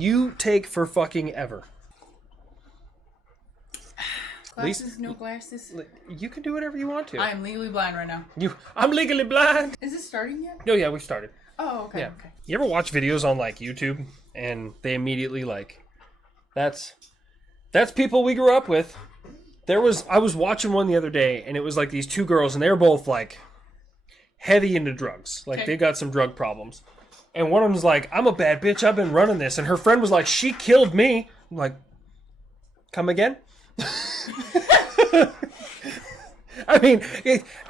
You take for fucking ever. Glasses, no glasses. You can do whatever you want to. I am legally blind right now. I'm legally blind. Is it starting yet? No, yeah, we started. Oh, okay, Yeah. okay. You ever watch videos on like YouTube and they immediately like, that's people we grew up with. I was watching one the other day and it was like these two girls and they were both like heavy into drugs. Like they got some drug problems. And one of them's like, I'm a bad bitch. I've been running this. And her friend was like, she killed me. I'm like, come again? I mean,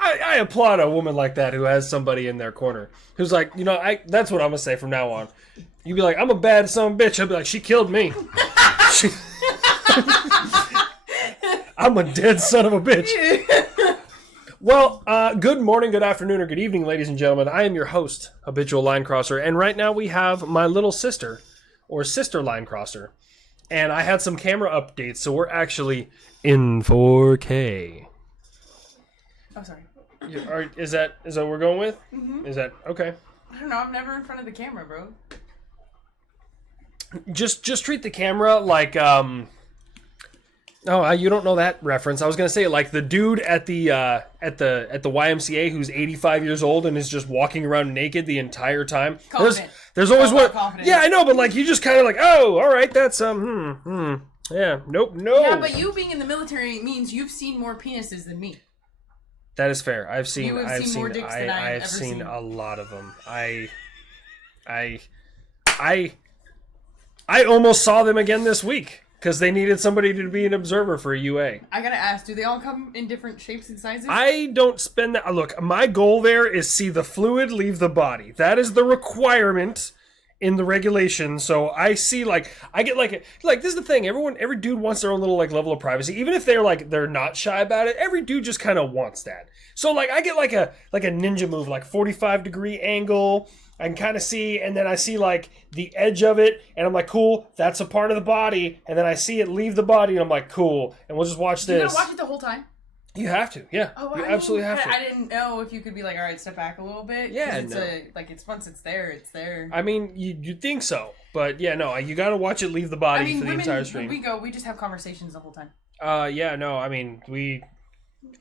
I applaud a woman like that who has somebody in their corner who's like, that's what I'm gonna say from now on. You'd be like, I'm a bad son of a bitch. I'd be like, she killed me. I'm a dead son of a bitch. Well, good morning, good afternoon, or good evening, ladies and gentlemen. I am your host, Habitual Linecrosser, and right now we have my little sister, or sister Linecrosser. And I had some camera updates, so we're actually in 4K. Oh, sorry. Is that what we're going with? Mm-hmm. Is that okay? I don't know. I'm never in front of the camera, bro. Just treat the camera like Oh, you don't know that reference. I was gonna say like the dude at the YMCA who's 85 years old and is just walking around naked the entire time. There's always one. Yeah, I know, but like you just kind of like, oh, all right, that's yeah, nope, no. Yeah, but you being in the military means you've seen more penises than me. That is fair. I've seen more dicks than I've ever seen seen. a lot of them. I almost saw them again this week. Because they needed somebody to be an observer for a UA. I gotta ask, do they all come in different shapes and sizes? I don't spend that. Look, my goal there is see the fluid leave the body. That is the requirement in the regulation. So I see I get like this is the thing. Every dude wants their own little level of privacy. Even if they're not shy about it, every dude just kind of wants that. So I get like a ninja move, 45-degree angle. I can kind of see, and then I see the edge of it, and I'm like, cool, that's a part of the body, and then I see it leave the body, and I'm like, cool, and we'll just watch this. You gotta watch it the whole time? You have to, yeah. Oh, you absolutely have to. I didn't know if you could be like, all right, step back a little bit. Yeah, it's it's once it's there, it's there. I mean, you'd think so, but yeah, no, you gotta watch it leave the body for the entire stream. We just have conversations the whole time. Yeah, no, I mean,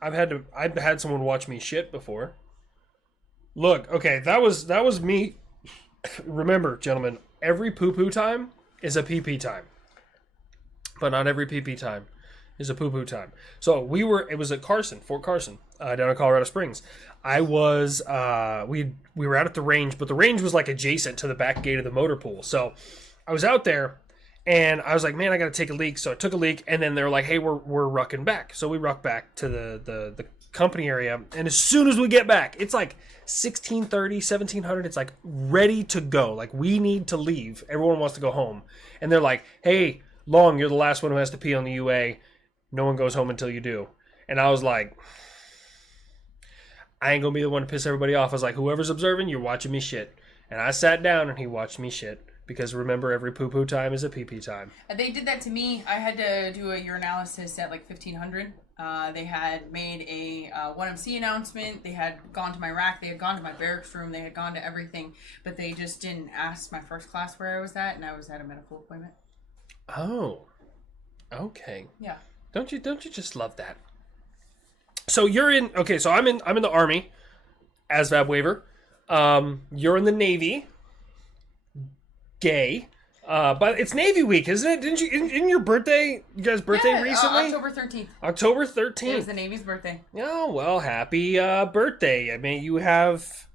I've had someone watch me shit before. Look, okay, that was me. Remember, gentlemen, every poo-poo time is a pee-pee time. But not every pee-pee time is a poo-poo time. So it was at Fort Carson, down in Colorado Springs. We were out at the range, but the range was adjacent to the back gate of the motor pool. So I was out there and I was like, man, I gotta take a leak. So I took a leak and then they're like, hey, we're rucking back. So we ruck back to the company area, and as soon as we get back, it's 16:30, 1700. It's ready to go. We need to leave. Everyone wants to go home, and they're like, "Hey, Long, you're the last one who has to pee on the UA. No one goes home until you do." And I was like, I ain't gonna be the one to piss everybody off. I was like, whoever's observing, you're watching me shit. And I sat down, and he watched me shit. Because remember, every poo-poo time is a pee-pee time. They did that to me. I had to do a urinalysis at 1500. They had made a 1MC announcement. They had gone to my rack. They had gone to my barracks room. They had gone to everything. But they just didn't ask my first class where I was at, and I was at a medical appointment. Oh. Okay. Yeah. Don't you just love that? So you're in... Okay, so I'm in the Army. ASVAB waiver. You're in the Navy. Gay. But it's Navy Week, isn't it? Didn't your birthday, you guys' birthday recently? October 13th. October 13th. It was the Navy's birthday. Oh, well, happy birthday. I mean, you have...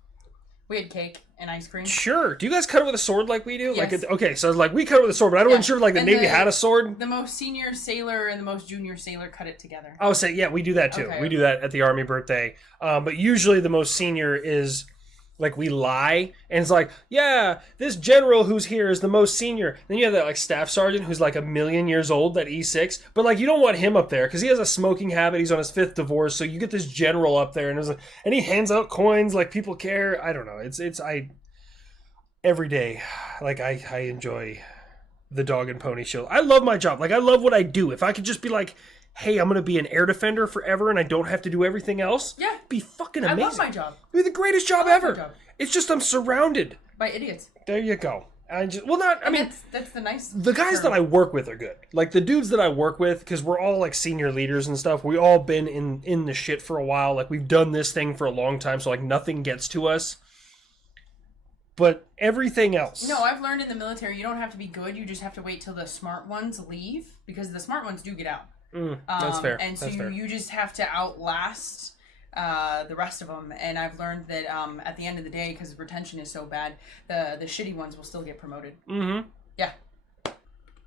We had cake and ice cream. Sure. Do you guys cut it with a sword like we do? Yes. Okay, so we cut it with a sword, but I wasn't sure if the Navy had a sword. The most senior sailor and the most junior sailor cut it together. Oh, so yeah, we do that too. Okay. We do that at the Army birthday. But usually the most senior is... we lie, and it's yeah, this general who's here is the most senior. Then you have that staff sergeant who's a million years old, that E6. But you don't want him up there because he has a smoking habit. He's on his 5th divorce, so you get this general up there, and and he hands out coins people care. I don't know. Every day, I enjoy the dog and pony show. I love my job. I love what I do. If I could just be hey, I'm going to be an air defender forever and I don't have to do everything else. Yeah. Be fucking amazing. I love my job. It'd be the greatest job ever. It's just I'm surrounded by idiots. There you go. That's the nice. The guys that I work with are good. Like, the dudes that I work with, because we're all, like, senior leaders and stuff, we all been in the shit for a while. Like, we've done this thing for a long time, so, like, nothing gets to us. But everything else... No, I've learned in the military, you don't have to be good, you just have to wait till the smart ones leave, because the smart ones do get out. That's fair. And so you just have to outlast the rest of them. And I've learned that at the end of the day, because retention is so bad, the shitty ones will still get promoted. Mm-hmm. Yeah.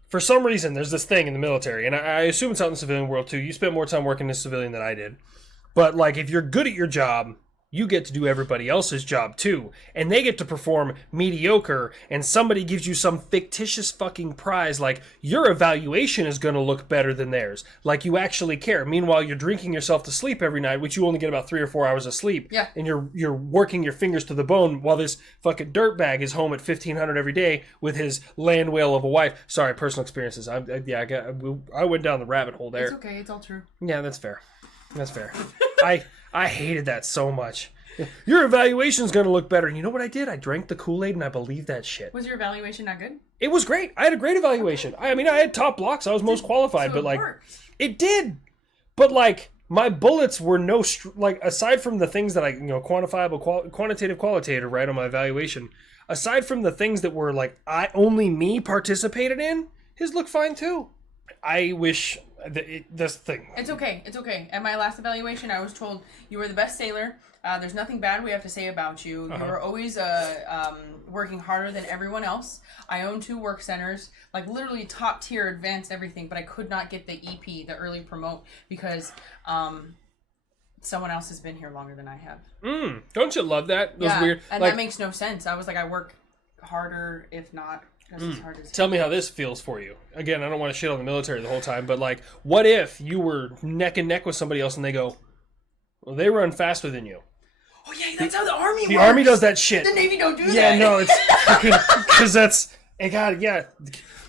For some reason, there's this thing in the military, and I assume it's out in the civilian world too. You spent more time working as a civilian than I did. But, like, if you're good at your job... you get to do everybody else's job too, and they get to perform mediocre, and somebody gives you some fictitious fucking prize, like your evaluation is going to look better than theirs, like you actually care. Meanwhile, you're drinking yourself to sleep every night, which you only get about 3 or 4 hours of sleep, yeah, and you're working your fingers to the bone while this fucking dirtbag is home at 1500 every day with his land whale of a wife. Sorry, personal experiences. I went down the rabbit hole there. It's okay. It's all true. Yeah, that's fair. That's fair. I hated that so much. Your evaluation's going to look better. And you know what I did? I drank the Kool-Aid and I believed that shit. Was your evaluation not good? It was great. I had a great evaluation. I mean, I had top blocks. I was most qualified, but like, it did. But like, my bullets were like, aside from the things that I, quantifiable, quantitative, qualitative, right, on my evaluation, aside from the things that were like, only me participated in, his looked fine too. I wish... this thing. It's okay. It's okay. At my last evaluation, I was told you were the best sailor. There's nothing bad we have to say about you. You were always working harder than everyone else. I own 2 work centers, like literally top tier, advanced everything, but I could not get the EP, the early promote, because someone else has been here longer than I have. Don't you love that? Those weird, and that makes no sense. I was like, I work harder, if not. Tell me how this feels for you. Again, I don't want to shit on the military the whole time, but like, what if you were neck and neck with somebody else and they go, well, they run faster than you? Oh yeah, that's how the Army works. The Army does that shit. The Navy don't do that. Yeah, no, it's because that's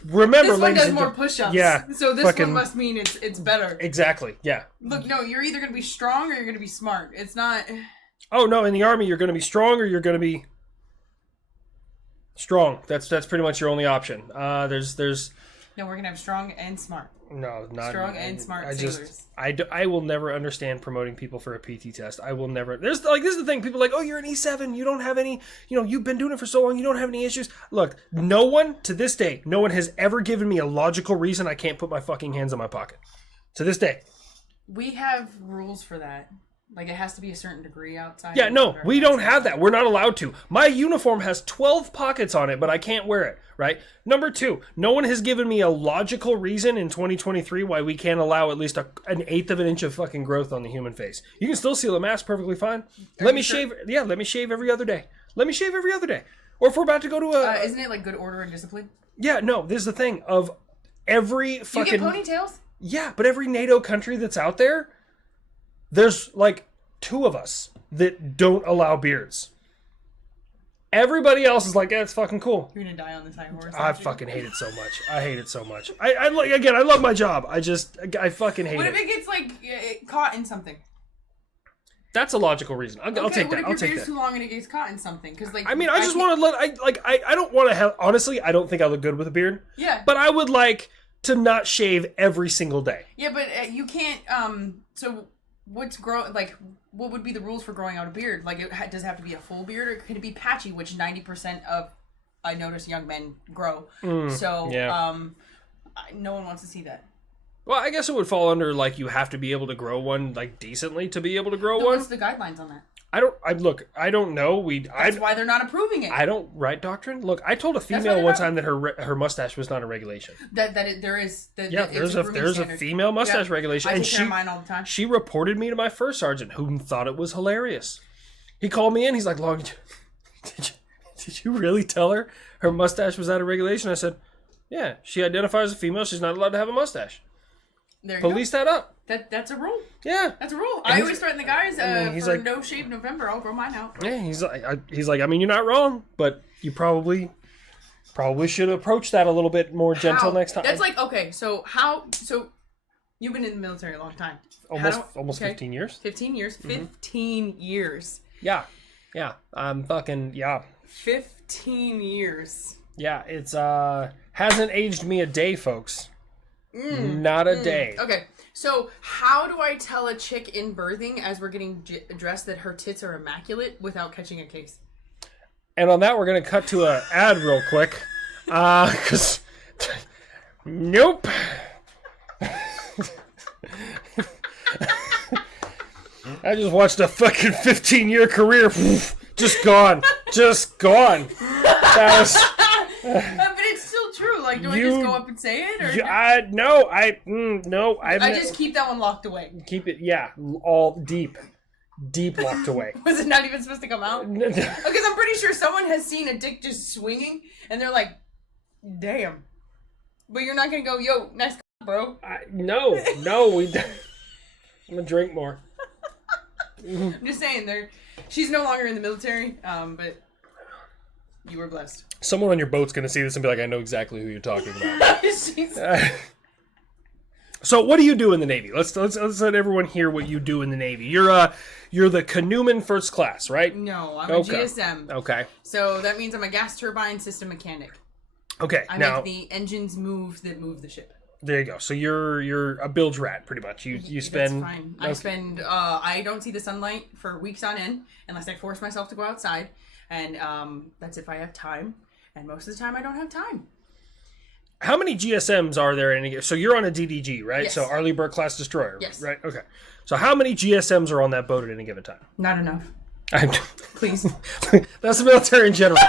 Remember, this one does more push-ups. Yeah, so this one must mean it's better. Exactly. Yeah. Look, no, you're either gonna be strong or you're gonna be smart. It's not. Oh no, in the Army, you're gonna be strong or you're gonna be strong. That's pretty much your only option. There's. No, we're gonna have strong and smart. No, not strong and smart sailors. I will never understand promoting people for a PT test. I will never. This is the thing. People are like, oh, you're an E7. You don't have any. You've been doing it for so long. You don't have any issues. Look, no one to this day, no one has ever given me a logical reason I can't put my fucking hands in my pocket. To this day. We have rules for that. Like, it has to be a certain degree outside. Yeah, no, we don't have that. We're not allowed to. My uniform has 12 pockets on it, but I can't wear it, right? Number 2, no one has given me a logical reason in 2023 why we can't allow at least an eighth of an inch of fucking growth on the human face. You can still seal a mask perfectly fine. Let me shave every other day. Or if we're about to go to a... isn't it like good order and discipline? Yeah, no, this is the thing. Of every fucking... You get ponytails? Yeah, but every NATO country that's out there... There's like 2 of us that don't allow beards. Everybody else is like, yeah, it's fucking cool. You're gonna die on this high horse. I fucking hate it so much. I hate it so much. I love my job. I fucking hate it. What if it gets like caught in something? That's a logical reason. I'll take that. What if your beard's too long and it gets caught in something? Because like, I mean, I just want to I don't want to have. Honestly, I don't think I look good with a beard. Yeah. But I would like to not shave every single day. Yeah, but you can't. So. What would be the rules for growing out a beard? Like, does it have to be a full beard, or could it be patchy, which 90% of, I notice, young men grow. So, yeah. No one wants to see that. Well, I guess it would fall under, like, you have to be able to grow one, like, decently to be able to grow one. What's the guidelines on that? I don't know. That's why they're not approving it. I don't write doctrine. Look, I told a female one time that her mustache was not a regulation. There is. There's a female mustache regulation, I take care of mine all the time. She reported me to my first sergeant, who thought it was hilarious. He called me in. He's like, "Long, did you really tell her mustache was out of regulation?" I said, "Yeah. She identifies as a female. She's not allowed to have a mustache." Police that up. That's a rule. Yeah, that's a rule. I always threaten the guys for like, no shave November. I'll grow mine out. Yeah, he's like, I mean, you're not wrong, but you probably should approach that a little bit more gentle next time. That's like, okay, so you've been in the military a long time. Almost 15 years. 15 years. Mm-hmm. 15 years. Yeah. I'm fucking 15 years. Yeah, it's hasn't aged me a day, folks. Not a day. Okay, so how do I tell a chick in birthing as we're getting dressed that her tits are immaculate without catching a case? And on that, we're going to cut to an ad real quick. Because... nope. I just watched a fucking 15-year career. Just gone. Just gone. That was... but it's still true. Like, do I just go up and say it? Or? No. I just keep that one locked away. Keep it, yeah, all deep locked away. Was it not even supposed to come out? Because I'm pretty sure someone has seen a dick just swinging, and they're like, damn. But you're not going to go, yo, nice bro. No, we don't. I'm going to drink more. I'm just saying, she's no longer in the military, but you were blessed. Someone on your boat's going to see this and be like, I know exactly who you're talking about. So what do you do in the Navy? Let's let everyone hear what you do in the Navy. You're the canoeman first class, right? No, I'm a GSM. Okay. So that means I'm a gas turbine system mechanic. Okay. I make the engines move that move the ship. There you go. So you're a bilge rat, pretty much. You spend. That's fine. I spend. I don't see the sunlight for weeks on end unless I force myself to go outside, and that's if I have time. And most of the time, I don't have time. How many GSMs are there in any? So you're on a DDG, right? Yes. So Arleigh Burke class destroyer. Yes. Right. Okay. So how many GSMs are on that boat at any given time? Not enough. Please. That's the military in general.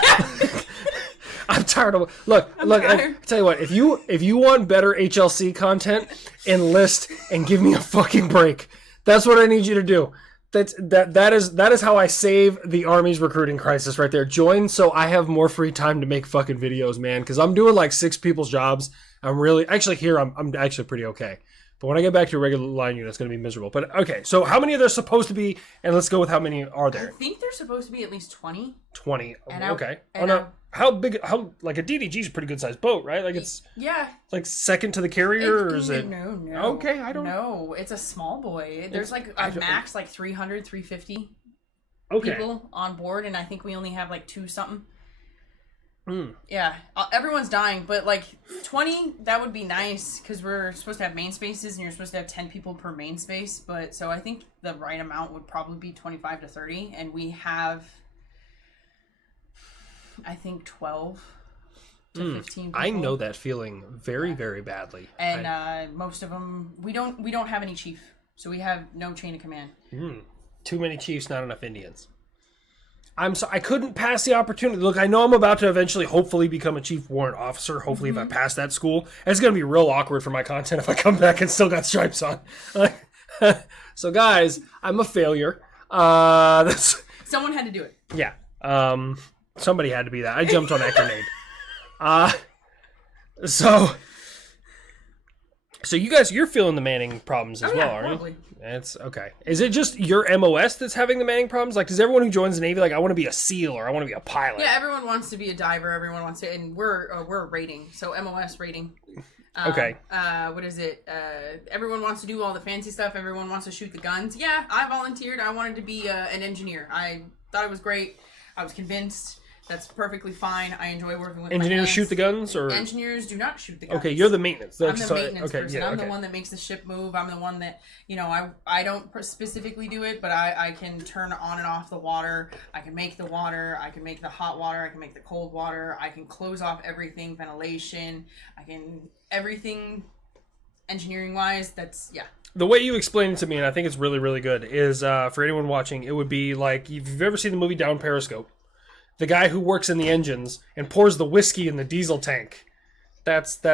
I'm tired of look. I tell you what. If you want better HLC content, enlist and give me a fucking break. That's what I need you to do. That is how I save the Army's recruiting crisis right there. Join so I have more free time to make fucking videos, man. Because I'm doing like 6 people's jobs. I'm actually pretty okay. But when I get back to a regular line unit, it's going to be miserable. But okay, so how many are there supposed to be? And let's go with how many are there. I think there's supposed to be at least 20. 20. Okay. How big? Like a DDG is a pretty good sized boat, right? Like it's like second to the carrier, or is it? No. Okay, I don't know. No, it's a small boy. There's like a max like 300, 350 people on board, and I think we only have like 2 something. Yeah, everyone's dying, but like 20, that would be nice because we're supposed to have main spaces and you're supposed to have 10 people per main space. But so I think the right amount would probably be 25 to 30, and we have, I think, 12 to 15 people. I know that feeling very, very badly. And most of them, we don't have any chief, so we have no chain of command. Too many chiefs, not enough Indians. I couldn't pass the opportunity. Look, I know I'm about to eventually, hopefully, become a chief warrant officer. Hopefully, if I pass that school, it's going to be real awkward for my content if I come back and still got stripes on. So, guys, I'm a failure. Someone had to do it. Yeah. Somebody had to be that. I jumped on that grenade. So you guys, you're feeling the manning problems as well, aren't you? It's okay. Is it just your MOS that's having the manning problems? Like, does everyone who joins the Navy, like, I want to be a SEAL or I want to be a pilot? Yeah, everyone wants to be a diver. Everyone wants to, and we're a rating, so MOS rating. Okay. What is it? Everyone wants to do all the fancy stuff. Everyone wants to shoot the guns. Yeah, I volunteered. I wanted to be an engineer. I thought it was great. I was convinced. That's perfectly fine. I enjoy working with engineers. Shoot the guns, or engineers do not shoot the guns. Okay, you're the maintenance. I'm the maintenance person. I'm the one that makes the ship move. I'm the one that, I don't specifically do it, but I can turn on and off the water. I can make the water. I can make the hot water. I can make the cold water. I can close off everything, ventilation. I can everything engineering wise. The way you explained it to me, and I think it's really, really good, is for anyone watching, it would be like if you've ever seen the movie Down Periscope. The guy who works in the engines and pours the whiskey in the diesel tank. That's me.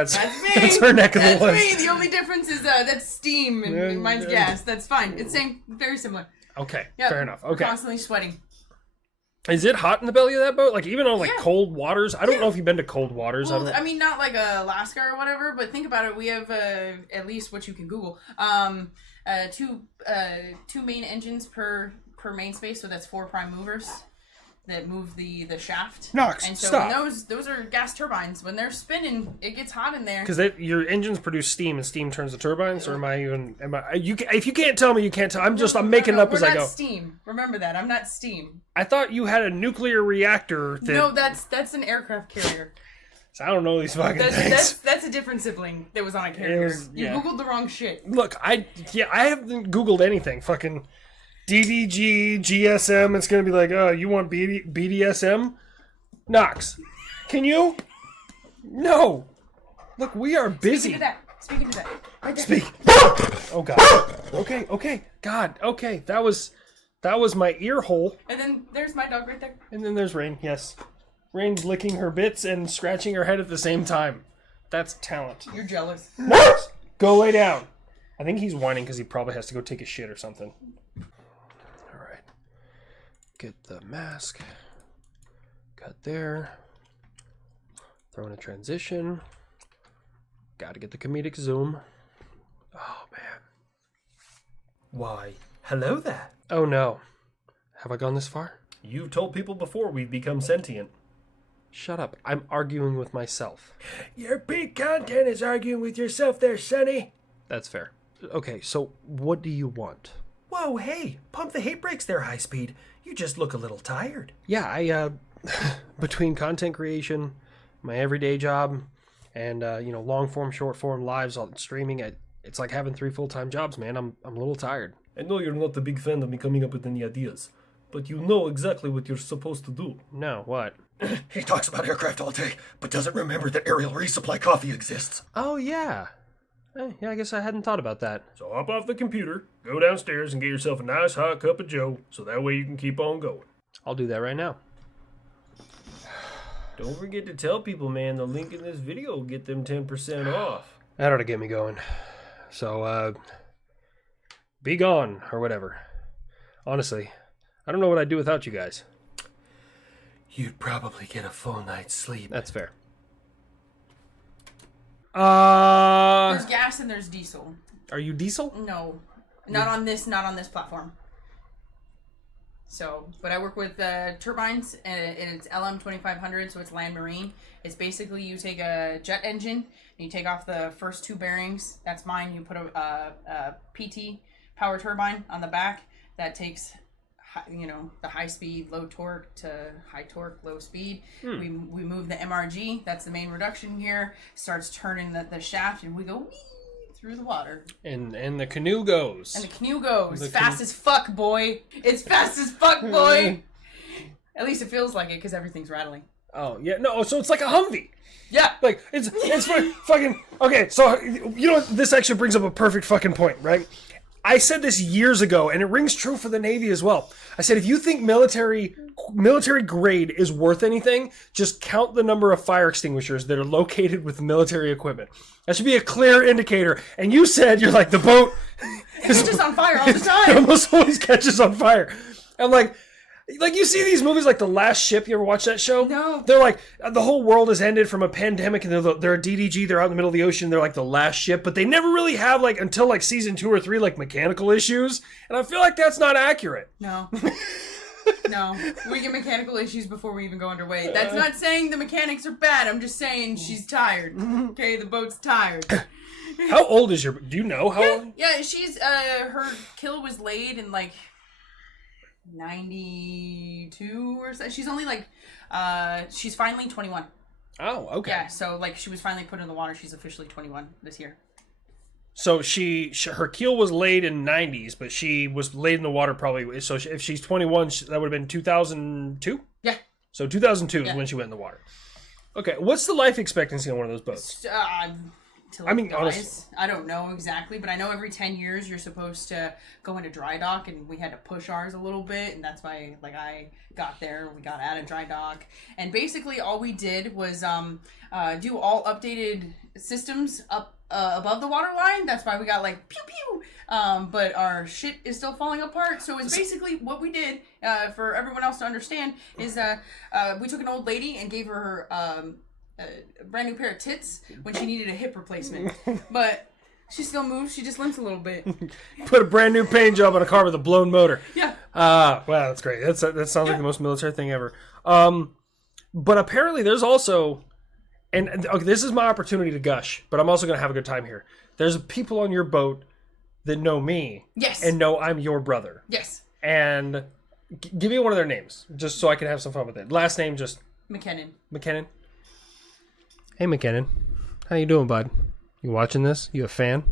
That's her neck of the woods. That's me. The only difference is that's steam and mine's gas. That's fine. It's very similar. Okay, fair enough. Okay. We're constantly sweating. Is it hot in the belly of that boat? Like even on cold waters? I don't know if you've been to cold waters. Well, I mean, not like Alaska or whatever, but think about it. We have at least what you can Google. Two main engines per main space, so that's 4 prime movers that move the shaft. Knox, and so stop. Those are gas turbines. When they're spinning, it gets hot in there. Because your engines produce steam, and steam turns the turbines. Or if you can't tell me, you can't tell. I'm making it up as I go. We're not steam. Remember that. I'm not steam. I thought you had a nuclear reactor. No, that's an aircraft carrier. So I don't know these fucking things. That's a different sibling that was on a carrier. You Googled the wrong shit. Look, I haven't Googled anything. Fucking DDG, GSM, it's going to be like, oh, you want BDSM? Knox, can you? No. Look, we are busy. Speaking to that. Right there. Speak. Oh, God. Okay. God, okay. That was my ear hole. And then there's my dog right there. And then there's Rain, yes. Rain's licking her bits and scratching her head at the same time. That's talent. You're jealous. Knox, go lay down. I think he's whining because he probably has to go take a shit or something. All right. Get the mask. Cut there. Throw in a transition. Got to get the comedic zoom. Oh, man. Why, hello there. Oh, no. Have I gone this far? You've told people before we've become sentient. Shut up. I'm arguing with myself. Your peak content is arguing with yourself there, Sonny. That's fair. Okay, so what do you want? Whoa, hey, pump the hate brakes there, High Speed. You just look a little tired. Yeah, I, between content creation, my everyday job, and, long form, short form lives on streaming, it's like having 3 full-time jobs, man. I'm a little tired. I know you're not a big fan of me coming up with any ideas, but you know exactly what you're supposed to do. No, what? He talks about aircraft all day, but doesn't remember that aerial resupply coffee exists. Oh, yeah. Yeah, I guess I hadn't thought about that. So hop off the computer, go downstairs, and get yourself a nice hot cup of joe, so that way you can keep on going. I'll do that right now. Don't forget to tell people, man, the link in this video will get them 10% off. That ought to get me going. So, be gone, or whatever. Honestly, I don't know what I'd do without you guys. You'd probably get a full night's sleep. That's fair. There's gas and there's diesel. Are you diesel? No, not on this platform. So, but I work with turbines, and it's LM 2500, so it's land marine. It's basically you take a jet engine, and you take off the first 2 bearings. That's mine. You put a PT power turbine on the back that takes, the high speed, low torque to high torque, low speed. We move the MRG. That's the main reduction gear. Starts turning the shaft, and we go wee through the water. And the canoe goes. And the canoe goes. Fast as fuck, boy. It's fast as fuck, boy. At least it feels like it, because everything's rattling. Oh, yeah. No, so it's like a Humvee. Yeah. Like, it's fucking... Okay, so, this actually brings up a perfect fucking point, right? I said this years ago, and it rings true for the Navy as well. I said, if you think military grade is worth anything, just count the number of fire extinguishers that are located with military equipment. That should be a clear indicator. And you said, you're like, the boat... It catches on fire all the time. It almost always catches on fire. I'm like, you see these movies like The Last Ship? You ever watch that show? No. They're like, the whole world has ended from a pandemic, and they're a DDG, they're out in the middle of the ocean, they're like the last ship, but they never really have, until season 2 or 3, mechanical issues, and I feel like that's not accurate. No. No. We get mechanical issues before we even go underway. That's not saying the mechanics are bad, I'm just saying she's tired. Okay, the boat's tired. How old is do you know how old? Yeah, she's, her kill was laid in, 92 or so. She's only she's finally 21. Oh, okay. Yeah, so she was finally put in the water. She's officially 21 this year. So her keel was laid in 90s, but she was laid in the water probably. So if she's 21, that would have been 2002. Yeah. So 2002 is when she went in the water. Okay, what's the life expectancy on one of those boats? Honestly, I don't know exactly, but I know every 10 years you're supposed to go into dry dock, and we had to push ours a little bit, and that's why I got there. We got out of dry dock, and basically all we did was do all updated systems up above the water line. That's why we got pew pew. But our shit is still falling apart. So it's basically what we did for everyone else to understand is we took an old lady and gave her a brand new pair of tits when she needed a hip replacement. But she still moves. She just limps a little bit. Put a brand new paint job on a car with a blown motor. Yeah. Wow, that's great. That sounds like the most military thing ever. But apparently there's also, and okay, this is my opportunity to gush, but I'm also going to have a good time here. There's people on your boat that know me. Yes. And know I'm your brother. Yes. And give me one of their names, just so I can have some fun with it. Last name, just... McKinnon. McKinnon. Hey, McKinnon. How you doing, bud? You watching this? You a fan?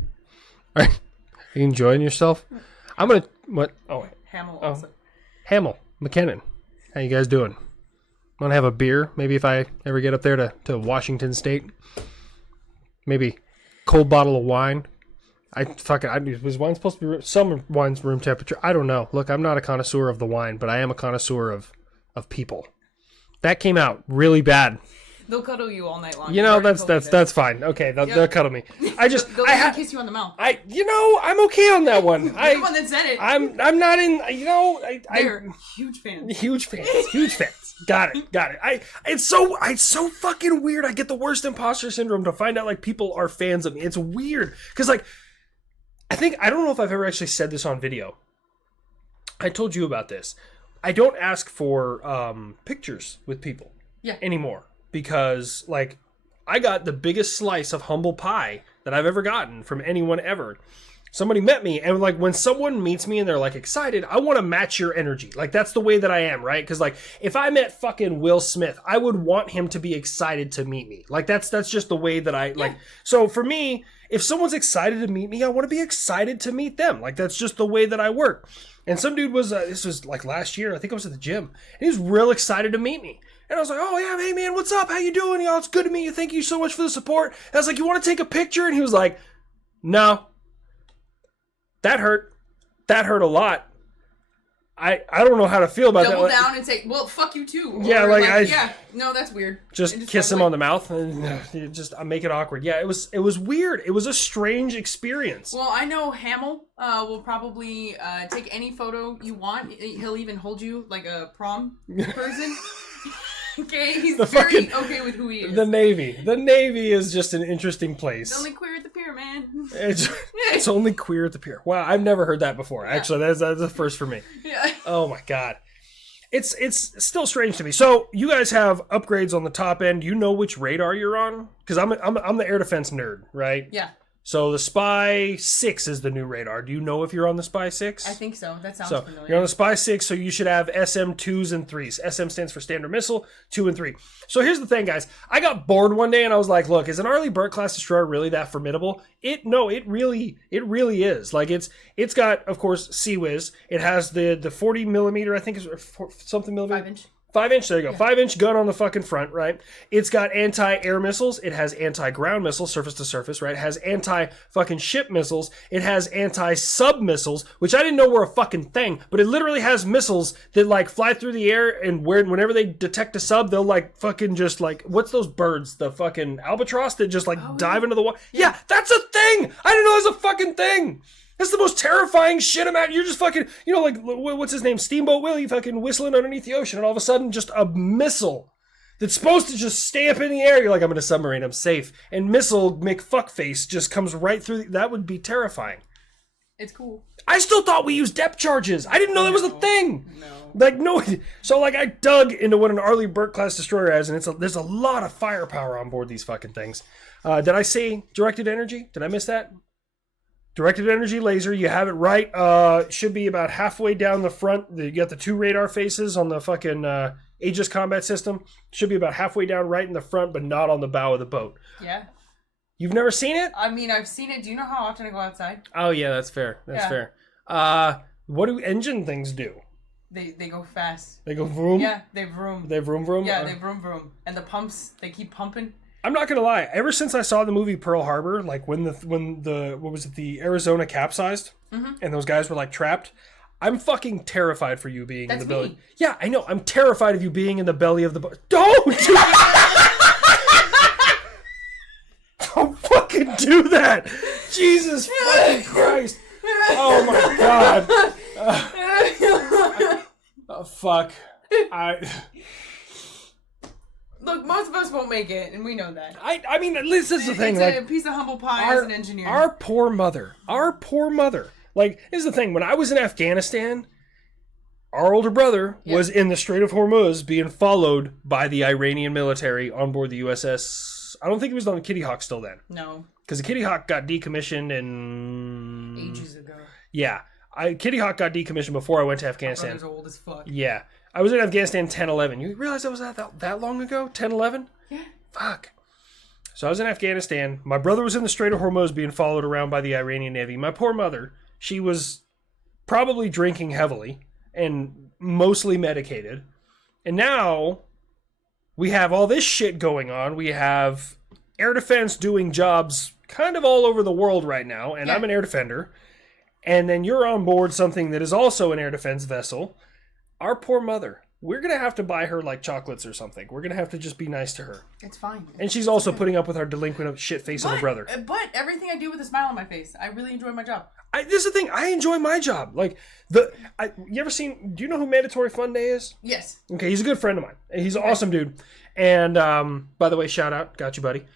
Are you enjoying yourself? I'm gonna... What? Oh, Hamill also. Hamill. McKinnon. How you guys doing? Want to have a beer? Maybe if I ever get up there to Washington State. Maybe cold bottle of wine. Was wine supposed to be... Some wine's room temperature. I don't know. Look, I'm not a connoisseur of the wine, but I am a connoisseur of people. That came out really bad. They'll cuddle you all night long. You know, that's fine. Okay, they'll cuddle me. I just They'll even kiss you on the mouth. I'm okay on that one. You're the one that said it. I'm not in. They're huge fans. Huge fans. Got it. It's so fucking weird. I get the worst imposter syndrome to find out like people are fans of me. It's weird because like I don't know if I've ever actually said this on video. I told you about this. I don't ask for pictures with people anymore. Because, like, I got the biggest slice of humble pie that I've ever gotten from anyone ever. Somebody met me, and, like, when someone meets me and they're, like, excited, I want to match your energy. Like, that's the way that I am, right? Because, like, if I met fucking Will Smith, I would want him to be excited to meet me. Like, that's just the way that I, like... So, for me, if someone's excited to meet me, I want to be excited to meet them. Like, that's just the way that I work. And some dude was, this was, like, last year, I think I was at the gym, and he was real excited to meet me. And I was like, oh, yeah, hey, man, what's up? How you doing? You know, it's good to meet you. Thank you so much for the support. And I was like, you want to take a picture? And he was like, no. That hurt. That hurt a lot. I don't know how to feel about that. Double down and say, well, fuck you too. Yeah, no, that's weird. Just kiss him on the mouth and just make it awkward. Yeah, it was weird. It was a strange experience. Well, I know Hamill will probably take any photo you want. He'll even hold you like a prom person. Okay, he's very okay with who he is. The Navy is just an interesting place. It's only queer at the pier, man. It's only queer at the pier. Wow, I've never heard that before. Yeah. Actually, that's the first for me. Yeah. Oh my god, it's still strange to me. So you guys have upgrades on the top end. You know which radar you're on? Because I'm the air defense nerd, right? Yeah. So the Spy 6 is the new radar. Do you know if you're on the Spy 6? I think so. That sounds familiar. You're on the Spy 6, so you should have SM 2s and 3s. SM stands for Standard Missile, 2 and 3. So here's the thing, guys. I got bored one day and I was like, look, is an Arleigh Burke-class destroyer really that formidable? It really is. Like, it's got, of course, CWIS. It has the 40 millimeter, I think is something millimeter. 5-inch. 5-inch, there you go. Yeah. 5-inch gun on the fucking front, right? It's got anti-air missiles. It has anti-ground missiles, surface to surface, right? It has anti-fucking ship missiles. It has anti-sub missiles, which I didn't know were a fucking thing, but it literally has missiles that like fly through the air and whenever they detect a sub, they'll like fucking just like, what's those birds? The fucking albatross that just like dive into the water? Yeah, that's a thing! I didn't know it was a fucking thing! That's the most terrifying shit I'm at. You're just fucking, you know, like, what's his name? Steamboat Willie fucking whistling underneath the ocean, and all of a sudden, just a missile that's supposed to just stay up in the air. You're like, I'm in a submarine, I'm safe. And missile McFuckface just comes right through. That would be terrifying. It's cool. I still thought we used depth charges. I didn't know that was a thing. No. Like, no. So, like, I dug into what an Arleigh Burke-class destroyer has, and there's a lot of firepower on board these fucking things. Did I say directed energy? Did I miss that? Directed energy laser, you have it right. Should be about halfway down the front. You got the 2 radar faces on the fucking Aegis combat system. Should be about halfway down right in the front, but not on the bow of the boat. Yeah. You've never seen it? I mean, I've seen it. Do you know how often I go outside? Oh, yeah, that's fair. That's fair. What do engine things do? They go fast. They go vroom? Yeah, they vroom. They vroom vroom? Yeah, they vroom vroom. And the pumps, they keep pumping. I'm not gonna lie. Ever since I saw the movie Pearl Harbor, like when the what was it, the Arizona capsized, and those guys were like trapped, I'm fucking terrified for you being in the belly. Yeah, I know. I'm terrified of you being in the belly of the boat. Don't fucking do that. Jesus fucking Christ. Oh my god. Oh fuck. Look, most of us won't make it, and we know that. I mean, at least that's the thing. It's like, a piece of humble pie as an engineer. Our poor mother. Like, here's the thing. When I was in Afghanistan, our older brother was in the Strait of Hormuz being followed by the Iranian military on board the USS. I don't think he was on the Kitty Hawk still then. No. Because the Kitty Hawk got decommissioned in... ages ago. Yeah. Kitty Hawk got decommissioned before I went to Afghanistan. My brother's old as fuck. Yeah. I was in Afghanistan 10-11. You realize that was that long ago? 10-11? Yeah. Fuck. So I was in Afghanistan. My brother was in the Strait of Hormuz being followed around by the Iranian Navy. My poor mother, she was probably drinking heavily and mostly medicated. And now we have all this shit going on. We have air defense doing jobs kind of all over the world right now. And I'm an air defender. And then you're on board something that is also an air defense vessel. Our poor mother. We're going to have to buy her like chocolates or something. We're going to have to just be nice to her. It's fine. And she's also putting up with our delinquent shit face of a brother. But everything I do with a smile on my face. I really enjoy my job. This is the thing. I enjoy my job. Like, do you you know who Mandatory Fun Day is? Yes. Okay, he's a good friend of mine. He's an awesome dude. And, by the way, shout out. Got you, buddy.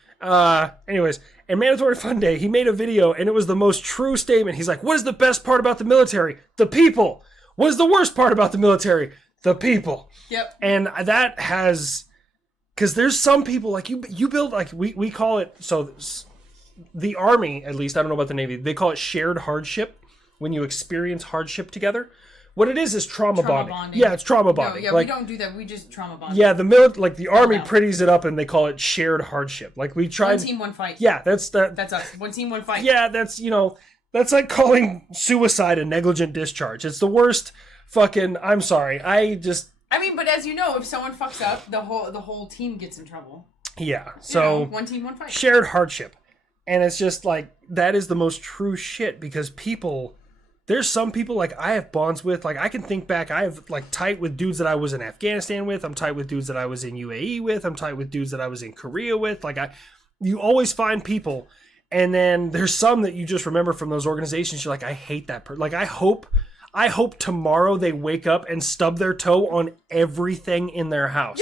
Anyways, and Mandatory Fun Day, he made a video, and it was the most true statement. He's like, what is the best part about the military? The people. What is the worst part about the military? The people. Yep. And that has, because there's some people, like, you build, like, we call it, so the Army, at least, I don't know about the Navy, they call it shared hardship, when you experience hardship together. What it is trauma bonding. Yeah, it's trauma bonding. No, yeah, we don't do that. We just trauma bond. Yeah, the Army pretties it up and they call it shared hardship. Like, we try. One team, one fight. Yeah, that's us. One team, one fight. Yeah, that's that's like calling suicide a negligent discharge. It's the worst fucking. I'm sorry. I mean, but as you know, if someone fucks up, the whole team gets in trouble. Yeah. So one team, one fight. Shared hardship, and it's just like that is the most true shit because people. There's some people, like, I have bonds with, like, I can think back, I have, like, tight with dudes that I was in Afghanistan with, I'm tight with dudes that I was in UAE with, I'm tight with dudes that I was in Korea with, like, you always find people, and then there's some that you just remember from those organizations, you're like, I hate that person, like, I hope tomorrow they wake up and stub their toe on everything in their house,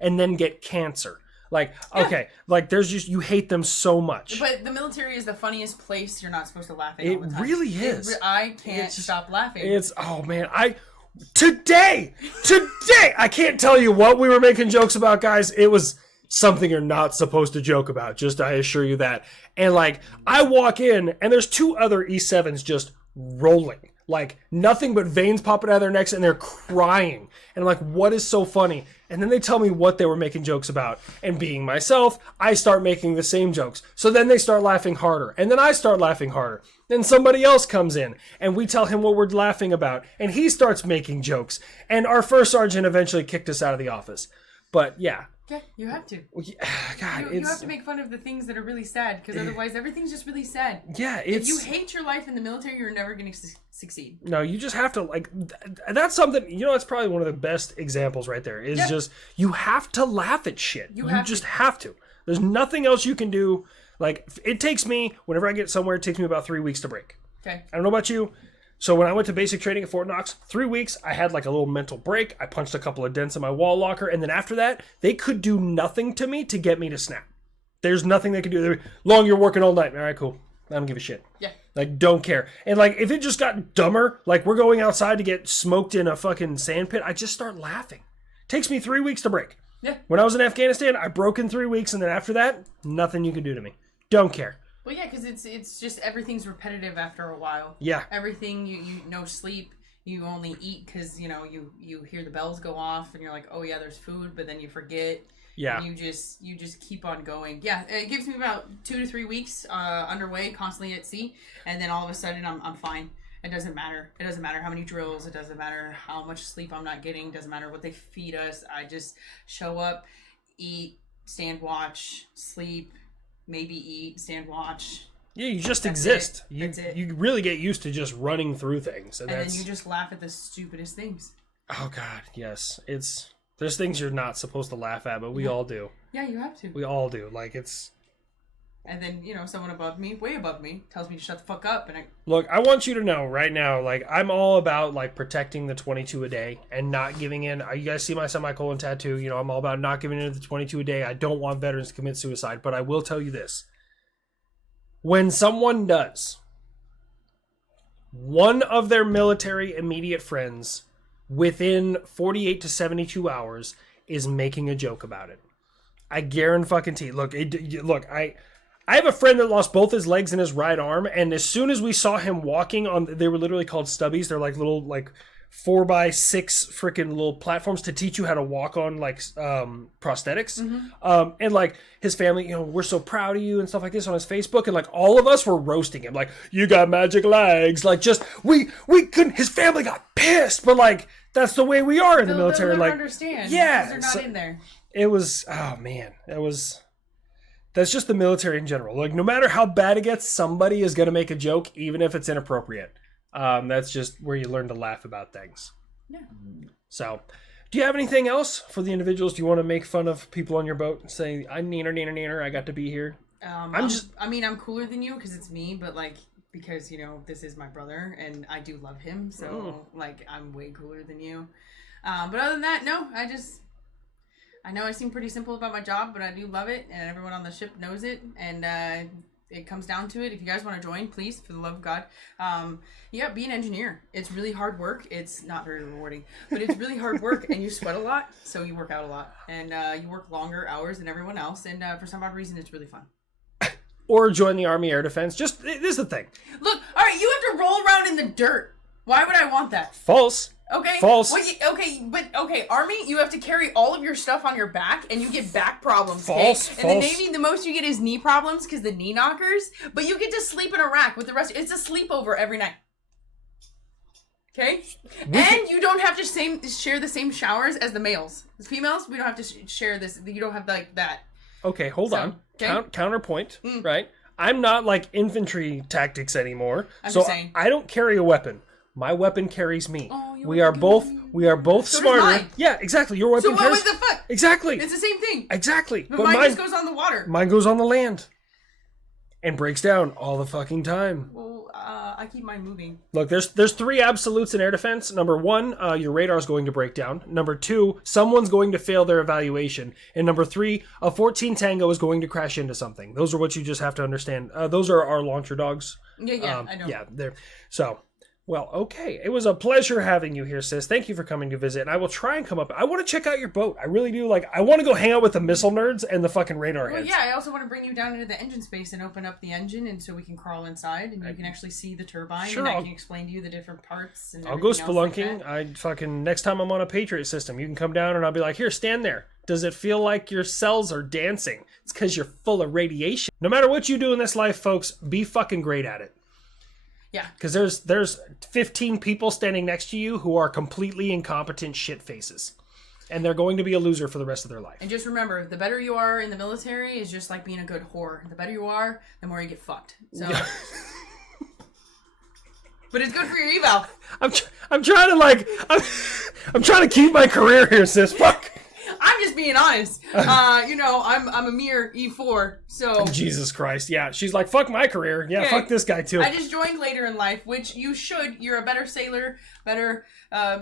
and then get cancer. Like, okay, like there's just, you hate them so much. But the military is the funniest place you're not supposed to laugh at all the time. It really is. I can't stop laughing. Oh man, today, I can't tell you what we were making jokes about, guys. It was something you're not supposed to joke about, just I assure you that. And like, I walk in and there's two other E7s just rolling. Like, nothing but veins popping out of their necks and they're crying. And I'm like, what is so funny? And then they tell me what they were making jokes about. And being myself, I start making the same jokes. So then they start laughing harder. And then I start laughing harder. Then somebody else comes in and we tell him what we're laughing about. And he starts making jokes. And our first sergeant eventually kicked us out of the office. But yeah. Yeah, you have to. God, you have to make fun of the things that are really sad, because otherwise everything's just really sad. Yeah, if you hate your life in the military, you're never going to succeed. No, you just have to, like, that's something, that's probably one of the best examples right there, is just, you have to laugh at shit. You just have to. There's nothing else you can do. Like, it takes me, whenever I get somewhere, it takes me about 3 weeks to break. Okay. I don't know about you. So when I went to basic training at Fort Knox, 3 weeks, I had like a little mental break. I punched a couple of dents in my wall locker. And then after that, they could do nothing to me to get me to snap. There's nothing they could do. Long, you're working all night. All right, cool. I don't give a shit. Yeah. Like, don't care. And like, if it just got dumber, like we're going outside to get smoked in a fucking sand pit, I just start laughing. Takes me 3 weeks to break. Yeah. When I was in Afghanistan, I broke in 3 weeks. And then after that, nothing you could do to me. Don't care. Well, yeah, because it's just everything's repetitive after a while. Yeah. Everything, you no sleep. You only eat because, you hear the bells go off and you're like, oh, yeah, there's food, but then you forget. Yeah. And you just keep on going. Yeah, it gives me about 2 to 3 weeks underway, constantly at sea, and then all of a sudden I'm fine. It doesn't matter. It doesn't matter how many drills. It doesn't matter how much sleep I'm not getting. It doesn't matter what they feed us. I just show up, eat, stand watch, sleep, maybe eat, stand watch. Yeah, you just exist. You really get used to just running through things. And then you just laugh at the stupidest things. Oh, God, yes. There's things you're not supposed to laugh at, but we all do. Yeah, you have to. We all do. Like, it's... And then, someone above me, way above me, tells me to shut the fuck up. And Look, I want you to know right now, like, I'm all about, like, protecting the 22 a day and not giving in. You guys see my semicolon tattoo. I'm all about not giving in to the 22 a day. I don't want veterans to commit suicide. But I will tell you this. When someone does, one of their military immediate friends within 48 to 72 hours is making a joke about it. I guarantee. Look, I have a friend that lost both his legs and his right arm, and as soon as we saw him walking on, they were literally called stubbies. They're like little, like, 4x6 freaking little platforms to teach you how to walk on like prosthetics. And like his family, you know, we're so proud of you and stuff like this on his Facebook, and like all of us were roasting him, like, you got magic legs, like just we couldn't. His family got pissed, but like that's the way we are in the military. They'll never Like, understand. yeah, Because they're not in there. it was, oh man, that's just the military in general. Like, no matter how bad it gets, somebody is going to make a joke, even if it's inappropriate. That's just where you learn to laugh about things. Yeah. So, do you have anything else for the individuals? Do you want to make fun of people on your boat and say, I'm neener, I got to be here? I'm cooler than you because it's me, but like, because, you know, this is my brother and I do love him. So like, I'm way cooler than you. But other than that, no, I know I seem pretty simple about my job, but I do love it, and everyone on the ship knows it, and it comes down to it. If you guys want to join, please, for the love of God. Be an engineer. It's really hard work. It's not very rewarding, but it's really hard work, and you sweat a lot, so you work out a lot, and you work longer hours than everyone else, and for some odd reason, it's really fun. Or join the Army Air Defense. Just, this is the thing. Look, all right, you have to roll around in the dirt. Why would I want that? False. Okay. False. Army, you have to carry all of your stuff on your back, and you get back problems. False. Okay? And the Navy, the most you get is knee problems because the knee knockers. But you get to sleep in a rack with the rest. It's a sleepover every night. Okay. You don't have to share the same showers as the males. The females, we don't have to share this. You don't have like that. Okay, hold on. Okay? Counterpoint, right? I'm not like infantry tactics anymore. I'm so just saying. I don't carry a weapon. My weapon carries me. Oh, we are both So smarter. does mine. Yeah, exactly. Your weapon So carries. what the fuck? Exactly. It's the same thing. Exactly. But mine just goes on the water. Mine goes on the land. And breaks down all the fucking time. Well, I keep mine moving. Look, there's 3 absolutes in air defense. Number 1, your radar is going to break down. Number 2, someone's going to fail their evaluation. And number 3, a 14 Tango is going to crash into something. Those are what you just have to understand. Those are our launcher dogs. Yeah, I know. Yeah, they're so. Well, okay. It was a pleasure having you here, sis. Thank you for coming to visit. And I will try and come up. I want to check out your boat. I really do. Like, I want to go hang out with the missile nerds and the fucking radar heads. Well, yeah, I also want to bring you down into the engine space and open up the engine, and so we can crawl inside and you can actually see the turbine. Sure, and I can explain to you the different parts. And I'll go spelunking. Like next time I'm on a Patriot system, you can come down and I'll be like, here, stand there. Does it feel like your cells are dancing? It's because you're full of radiation. No matter what you do in this life, folks, be fucking great at it. Yeah. Because there's 15 people standing next to you who are completely incompetent shit faces. And they're going to be a loser for the rest of their life. And just remember, the better you are in the military is just like being a good whore. The better you are, the more you get fucked. So, but it's good for your eval. I'm trying to I'm trying to keep my career here, sis. Fuck. I'm just being honest. I'm a mere E4, so... Jesus Christ, yeah. She's like, fuck my career. Yeah, Okay. fuck this guy, too. I just joined later in life, which you should. You're a better sailor, better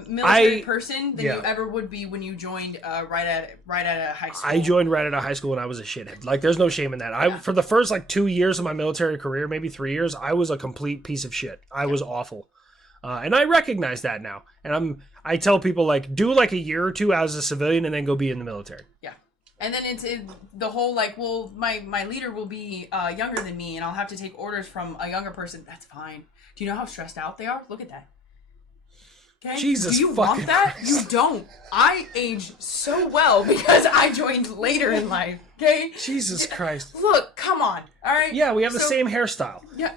military person than you ever would be when you joined right at a high school. I joined right out of high school and I was a shithead. Like, there's no shame in that. For the first, 2 years of my military career, maybe 3 years, I was a complete piece of shit. I was awful. And I recognize that now. And I tell people, do a year or 2 as a civilian and then go be in the military. Yeah. And then it's the whole, my leader will be younger than me and I'll have to take orders from a younger person. That's fine. Do you know how stressed out they are? Look at that. Okay? Jesus Do you fucking want that? Christ. You don't. I aged so well because I joined later in life. Okay? Jesus Christ. Look, come on. All right? Yeah, we have the same hairstyle. Yeah.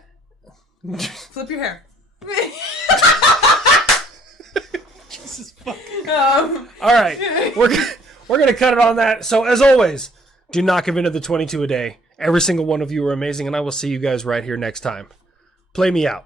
Flip your hair. Jesus fucking. All right. We're going to cut it on that. So, as always, do not give in to the 22 a day. Every single one of you are amazing, and I will see you guys right here next time. Play me out.